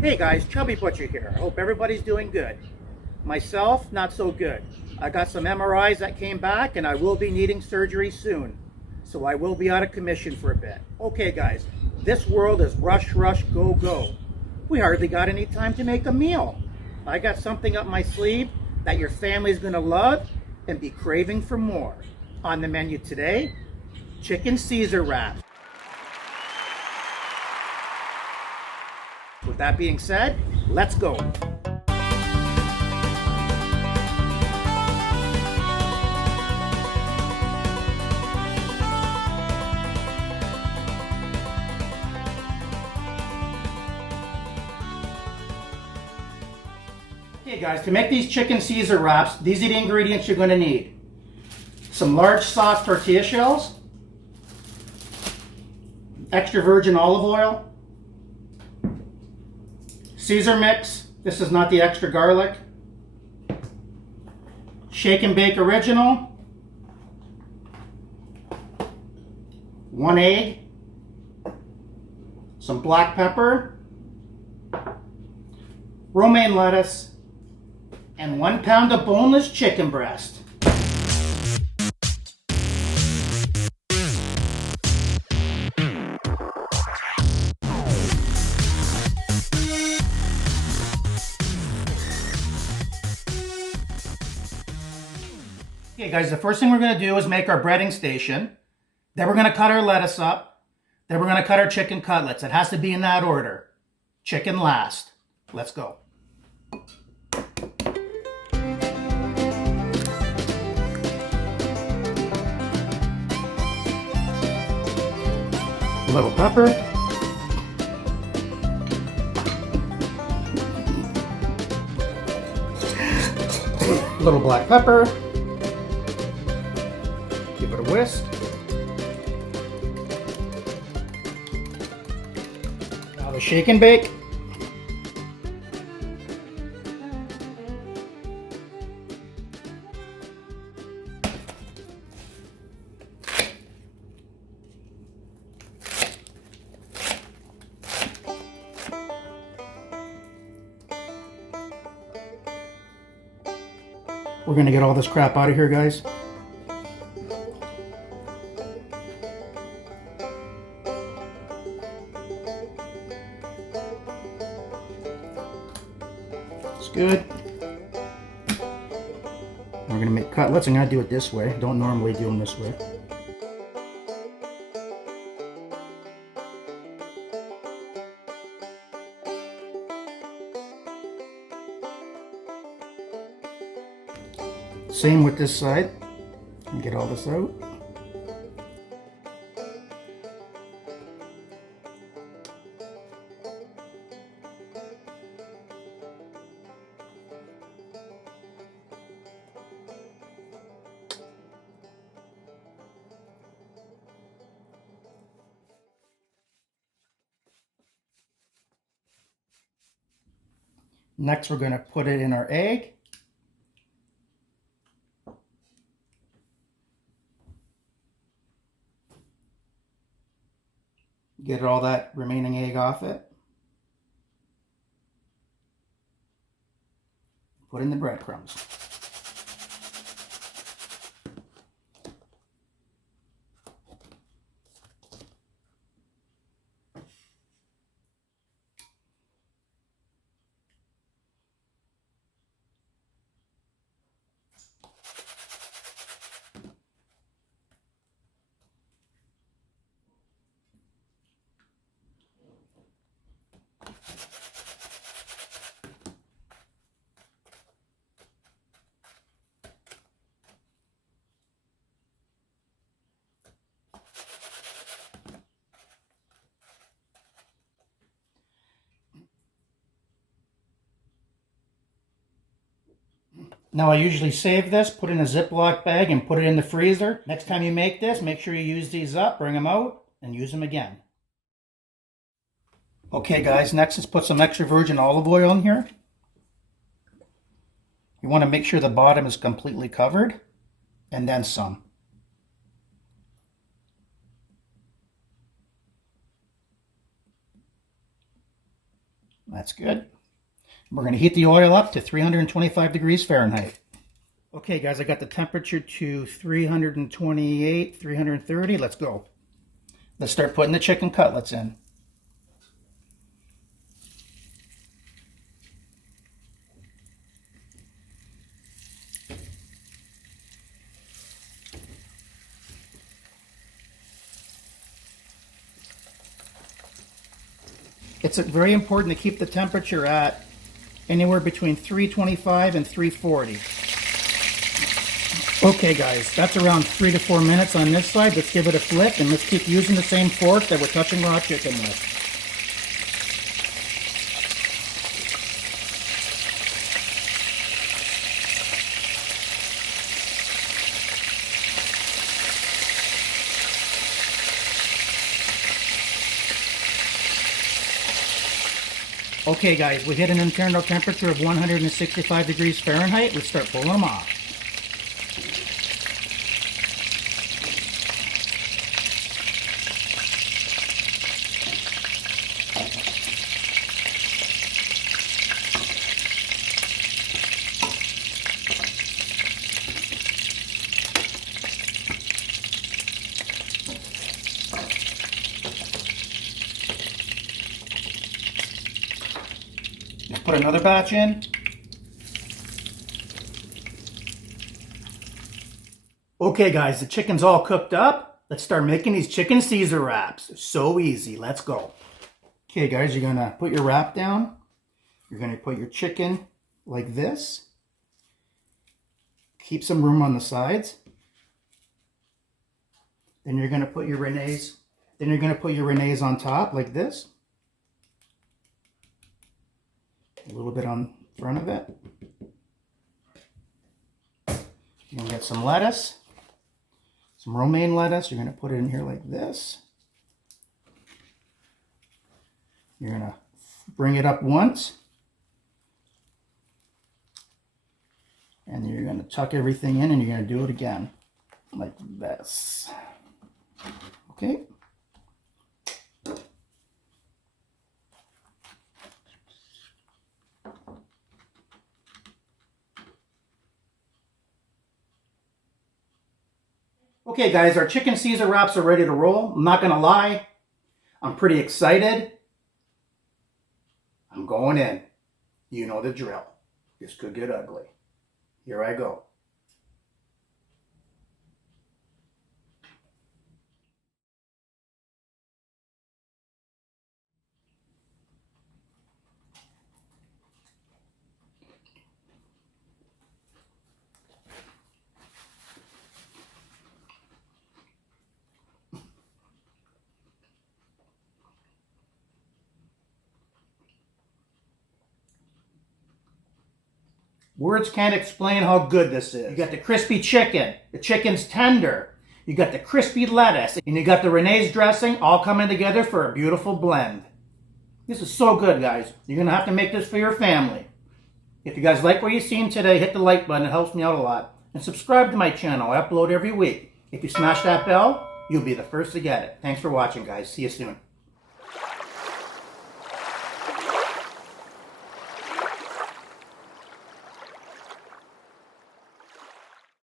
Hey guys, Chubby Butcher here. I hope everybody's doing good. Myself, not so good. I got some MRIs that came back and I will be needing surgery soon. So I will be out of commission for a bit. Okay guys, this world is rush, rush, go, go. We hardly got any time to make a meal. I got something up my sleeve that your family's gonna love and be craving for more. On the menu today, chicken Caesar wraps. With that being said, let's go. Okay guys, to make these chicken Caesar wraps, these are the ingredients you're going to need. Some large soft tortilla shells, extra virgin olive oil, Caesar mix, this is not the extra garlic, shake and bake original, 1 egg, some black pepper, romaine lettuce, and 1 pound of boneless chicken breast. Okay guys, the first thing we're going to do is make our breading station. Then we're going to cut our lettuce up. Then we're going to cut our chicken cutlets. It has to be in that order. Chicken last. Let's go. A little pepper. A little black pepper. Give it a whisk. Now the shake and bake. We're gonna get all this crap out of here, guys. It's good. We're gonna make cutlets. I'm gonna do it this way. Don't normally do them this way. Same with this side. Get all this out. Next, we're going to put it in our egg. Get all that remaining egg off it. Put in the breadcrumbs. Now I usually save this, put it in a Ziploc bag and put it in the freezer. Next time you make this, make sure you use these up, bring them out, and use them again. Okay guys, next let's put some extra virgin olive oil in here. You want to make sure the bottom is completely covered, and then some. That's good. We're going to heat the oil up to 325 degrees Fahrenheit. Okay, guys, I got the temperature to 328, 330. Let's go. Let's start putting the chicken cutlets in. It's very important to keep the temperature at anywhere between 325 and 340. Okay guys, that's around 3 to 4 minutes on this side. Let's give it a flip and let's keep using the same fork that we're touching raw chicken with. Okay guys, we hit an internal temperature of 165 degrees Fahrenheit. Let's start pulling them off. Put another batch in. Okay guys, the chicken's all cooked up. Let's start making these chicken Caesar wraps. So easy, let's go. Okay guys, you're gonna put your wrap down. You're gonna put your chicken like this. Keep some room on the sides. Then you're gonna put your Renees. Then you're gonna put your Renees on top like this. A little bit on front of it. You're going to get some lettuce, some romaine lettuce. You're going to put it in here like this. You're going to bring it up once. And you're going to tuck everything in and you're going to do it again like this. Okay. Okay guys, our chicken Caesar wraps are ready to roll. I'm not going to lie, I'm pretty excited. I'm going in. You know the drill. This could get ugly. Here I go. Words can't explain how good this is. You got the crispy chicken, the chicken's tender, you got the crispy lettuce, and you got the Renees dressing all coming together for a beautiful blend. This is so good, guys. You're going to have to make this for your family. If you guys like what you've seen today, hit the like button. It helps me out a lot. And subscribe to my channel. I upload every week. If you smash that bell, you'll be the first to get it. Thanks for watching, guys. See you soon.